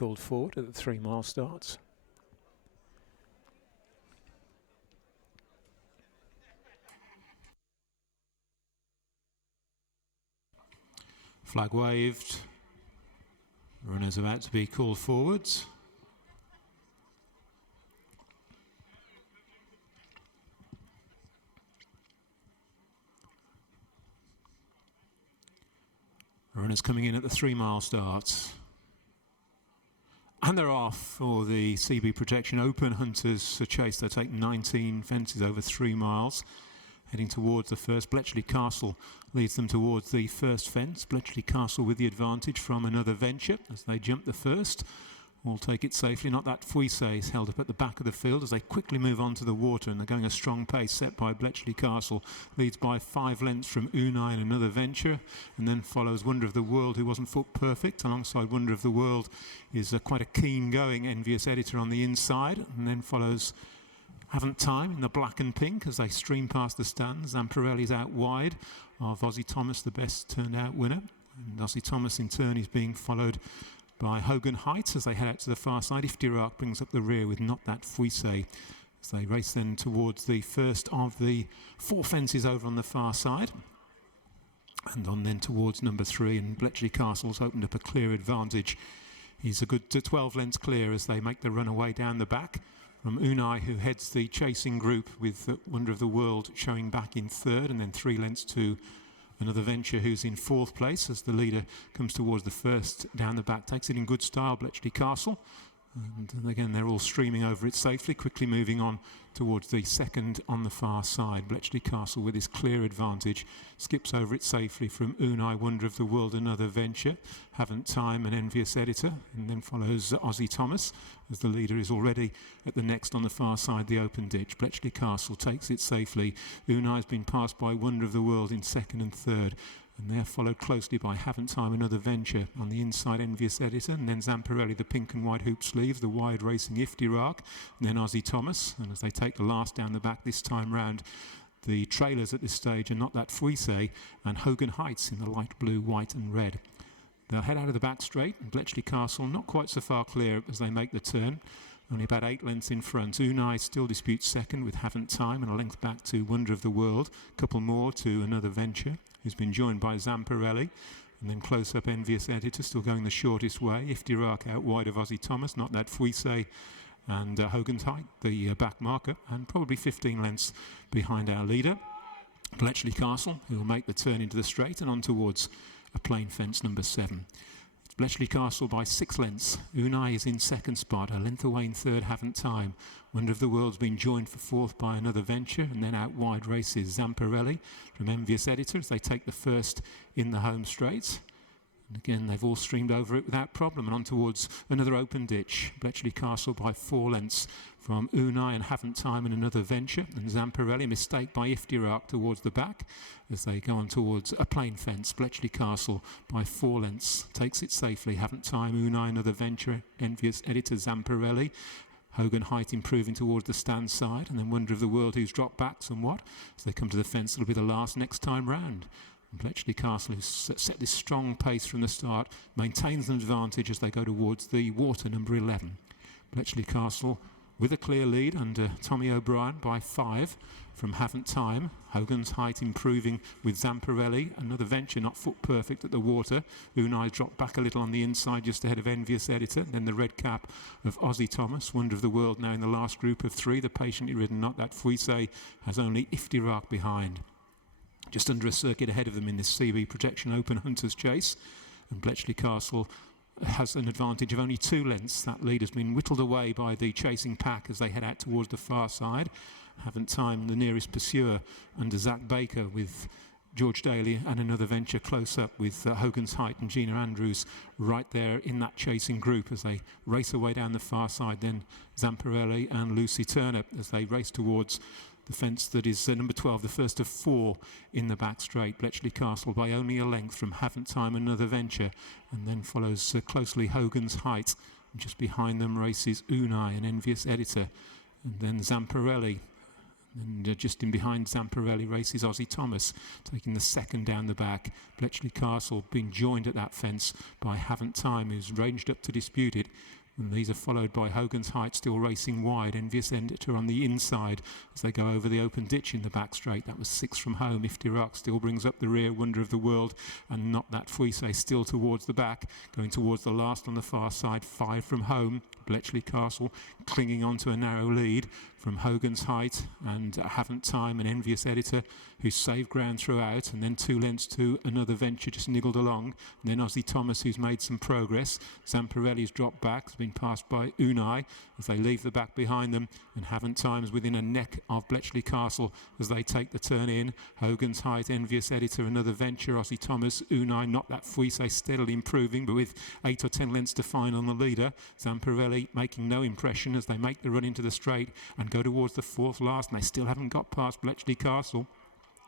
called forward at the 3 mile starts. Flag waved. Runners about to be called forwards. Runners coming in at the 3 mile starts. And they're off for the CB Protection Open Hunters Chase. They take 19 fences over 3 miles. Heading towards the first. Bletchley Castle leads them towards the first fence. Bletchley Castle with the advantage from Another Venture as they jump the first. All take it safely. Not That Fuise is held up at the back of the field as they quickly move on to the water, and they're going a strong pace set by Bletchley Castle. Leads by 5 lengths from Unai and Another Venture, and then follows Wonder of the World, who wasn't foot perfect. Alongside Wonder of the World is quite a keen going Envious Editor on the inside, and then follows Haven't Time in the black and pink as they stream past the stands. Zamparelli's out wide of Ozzy Thomas, the best turned out winner. And Ozzy Thomas in turn is being followed by Hogan Heights as they head out to the far side. Iftirak brings up the rear with Not That Fuise as they race then towards the first of the 4 fences over on the far side. And on then towards number 3, and Bletchley Castle's opened up a clear advantage. He's a good 12 lengths clear as they make the run away down the back from Unai, who heads the chasing group with Wonder of the World showing back in 3rd, and then 3 lengths to Another Venture, who's in 4th place as the leader comes towards the first down the back. Takes it in good style, Bletchley Castle. And again, they're all streaming over it safely, quickly moving on towards the second on the far side. Bletchley Castle with his clear advantage skips over it safely from Unai, Wonder of the World, Another Venture, Haven't Time and Envious Editor, and then follows Ozzy Thomas as the leader is already at the next on the far side, the open ditch. Bletchley Castle takes it safely. Unai's been passed by Wonder of the World in 2nd and 3rd. And they're followed closely by Haven't Time, Another Venture on the inside, Envious Editor, and then Zamparelli, the pink and white hoop sleeves, the wide racing Iftirak, and then Ozzy Thomas. And as they take the last down the back this time round, the trailers at this stage are Not That Fuise and Hogan Heights in the light blue, white and red. They'll head out of the back straight, and Bletchley Castle not quite so far clear as they make the turn. Only about 8 lengths in front. Unai still disputes 2nd with Haven't Time and a length back to Wonder of the World. A couple more to Another Venture, who's been joined by Zamparelli. And then close up Envious Editor, still going the shortest way. Iftirak out wide of Ozzy Thomas, Not That Fuise and Hogan's Height, the back marker, and probably 15 lengths behind our leader. Bletchley Castle, who will make the turn into the straight and on towards a plain fence number 7. Bletchley Castle by 6 lengths. Unai is in 2nd spot, a length away in 3rd, Haven't Time. Wonder of the World's been joined for 4th by Another Venture, and then out wide races Zamparelli from Envious Editor as they take the first in the home straight. And again, they've all streamed over it without problem and on towards another open ditch. Bletchley Castle by 4 lengths from Unai and Haven't Time and Another Venture. And Zamparelli, mistake by Iftirak towards the back as they go on towards a plain fence. Bletchley Castle by 4 lengths takes it safely. Haven't Time, Unai, Another Venture, Envious Editor, Zamparelli. Hogan Height improving towards the stand side, and then Wonder of the World, who's dropped back somewhat. As they come to the fence, it'll be the last next time round. And Bletchley Castle, who's set this strong pace from the start, maintains an advantage as they go towards the water, number 11. Bletchley Castle with a clear lead under Tommy O'Brien by 5 from Haven't Time. Hogan's Height improving with Zamparelli. Another Venture not foot perfect at the water. Unai dropped back a little on the inside just ahead of Envious Editor. Then the red cap of Ozzy Thomas. Wonder of the World now in the last group of 3. The patiently ridden Not That Fuise has only Iftirak behind. Just under a circuit ahead of them in this CB Protection Open Hunters Chase. And Bletchley Castle has an advantage of only 2 lengths. That lead has been whittled away by the chasing pack as they head out towards the far side. Haven't Time, the nearest pursuer, under Zach Baker with George Daly and Another Venture close up with Hogan's Height and Gina Andrews right there in that chasing group as they race away down the far side. Then Zamparelli and Lucy Turner as they race towards the fence that is number 12, the first of 4 in the back straight. Bletchley Castle by only a length from Haven't Time, Another Venture, and then follows closely Hogan's Height. And just behind them races Unai, an Envious Editor, and then Zamparelli. And just in behind Zamparelli races Aussie Thomas, taking the second down the back. Bletchley Castle being joined at that fence by Haven't Time, who's ranged up to dispute it. And these are followed by Hogan's Height, still racing wide. Envious Editor on the inside as they go over the open ditch in the back straight. That was 6 from home. Iftirak still brings up the rear, Wonder of the World, and Not That Fuise still towards the back, going towards the last on the far side. 5 from home. Bletchley Castle clinging on to a narrow lead from Hogan's Height and Haven't Time and Envious Editor, who saved ground throughout, and then 2 lengths to Another Venture, just niggled along. And then Aussie Thomas, who's made some progress. Zamparelli's dropped back, has been passed by Unai as they leave the back behind them, and Haven't Time's within a neck of Bletchley Castle as they take the turn in. Hogan's Height, Envious Editor, Another Venture, Aussie Thomas, Unai, Not That Fuise steadily improving, but with 8 or 10 lengths to find on the leader. Zamparelli making no impression as they make the run into the straight and go towards the 4th last, and they still haven't got past Bletchley Castle.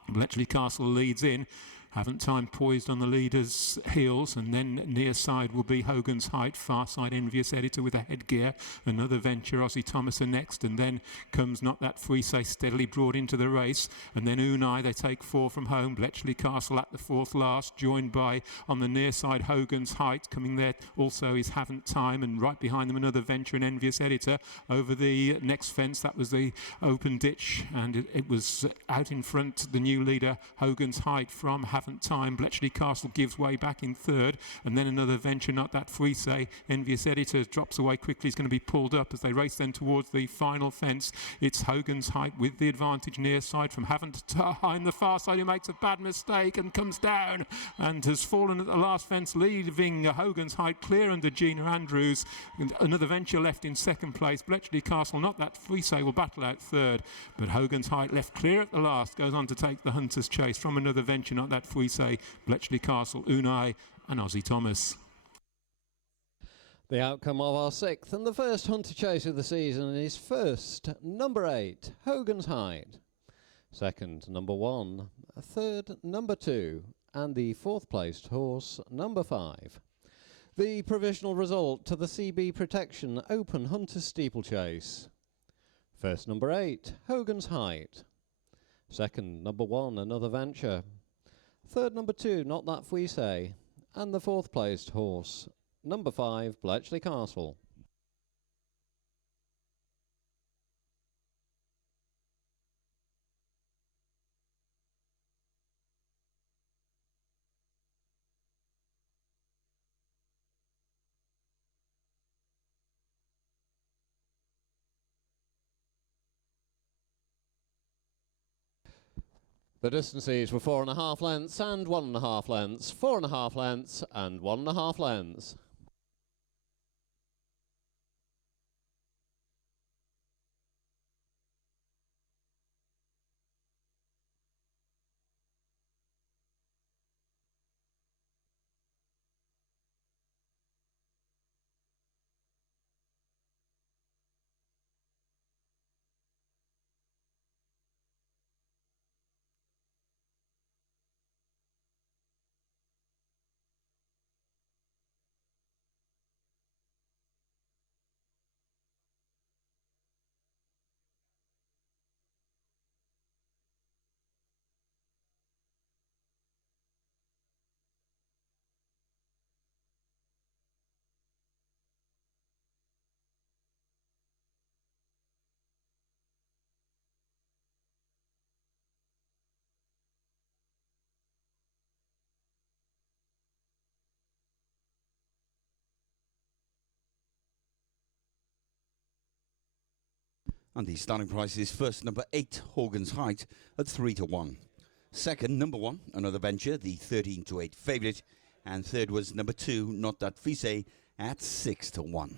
Bletchley Castle leads in. Haven't Time poised on the leader's heels, and then near side will be Hogan's Height, far side Envious Editor with a headgear. Another Venture, Aussie Thomas are next, and then comes Not That Fuise steadily brought into the race, and then Unai, they take 4 from home. Bletchley Castle at the 4th last, joined by on the near side Hogan's Height. Coming there also is Haven't Time, and right behind them Another Venture and Envious Editor. Over the next fence, that was the open ditch, and it was out in front, the new leader Hogan's Height from Haven't Time. Bletchley Castle gives way back in 3rd, and then Another Venture, Not That Fuise. Envious Editor drops away quickly, is going to be pulled up as they race then towards the final fence. It's Hogan's Height with the advantage near side from Haven't Time, the far side, who makes a bad mistake and comes down and has fallen at the last fence, leaving Hogan's Height clear under Gina Andrews. And Another Venture left in 2nd place. Bletchley Castle, Not That Fuise will battle out 3rd, but Hogan's Height left clear at the last, goes on to take the Hunter's Chase from Another Venture, Not That Fuise, Bletchley Castle, Unai and Aussie Thomas. The outcome of our 6th and the first Hunter Chase of the season is first, number 8, Hogan's Height. Second, number 1. Third, number 2. And the 4th placed horse, number 5. The provisional result to the CB Protection Open Hunter Steeplechase. First, number 8, Hogan's Height. Second, number 1, Another Venture. Third, number 2, Not That Fuise. And the 4th placed horse, number 5, Bletchley Castle. The distances were 4.5 lengths and 1.5 lengths, 4.5 lengths and 1.5 lengths. And the starting price is first, number 8, Hogan's Height, at 3-1. Second, number 1, Another Venture, the 13-8 favourite. And third was number 2, Not That Fuise, at 6-1.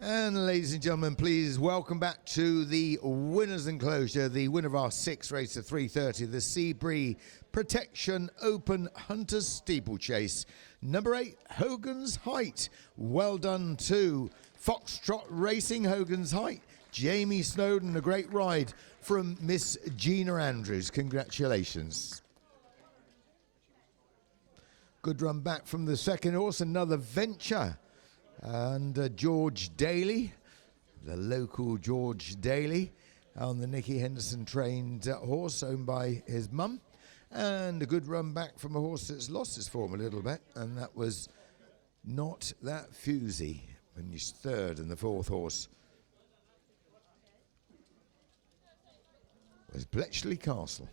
And ladies and gentlemen, please welcome back to the winner's enclosure, the winner of our 6th race of 3:30, the Seabury Protection Open Hunters Steeplechase. Number 8, Hogan's Height. Well done to Foxtrot Racing, Hogan's Height. Jamie Snowden, a great ride from Miss Gina Andrews. Congratulations. Good run back from the second horse, another venture. And George Daly, the local George Daly, on the Nicky Henderson trained horse owned by his mum. And a good run back from a horse that's lost his form a little bit, and that was Not That Fusey, when he's third, and the fourth horse was Bletchley Castle.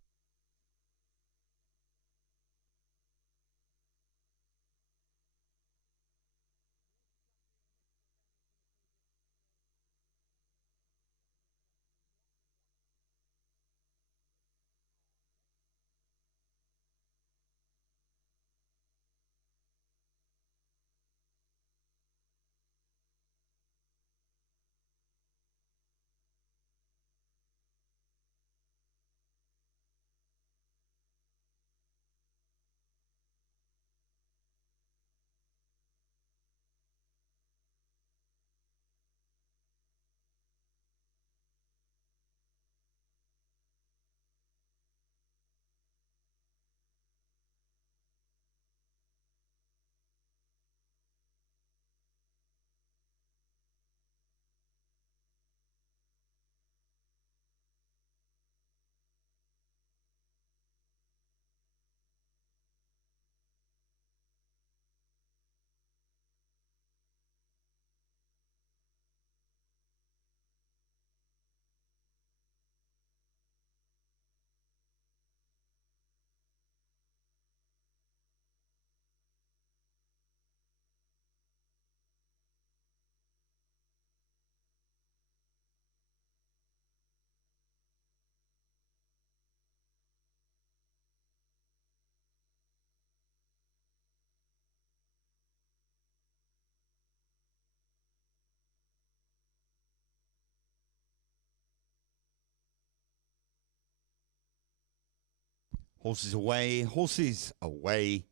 Horses away, horses away.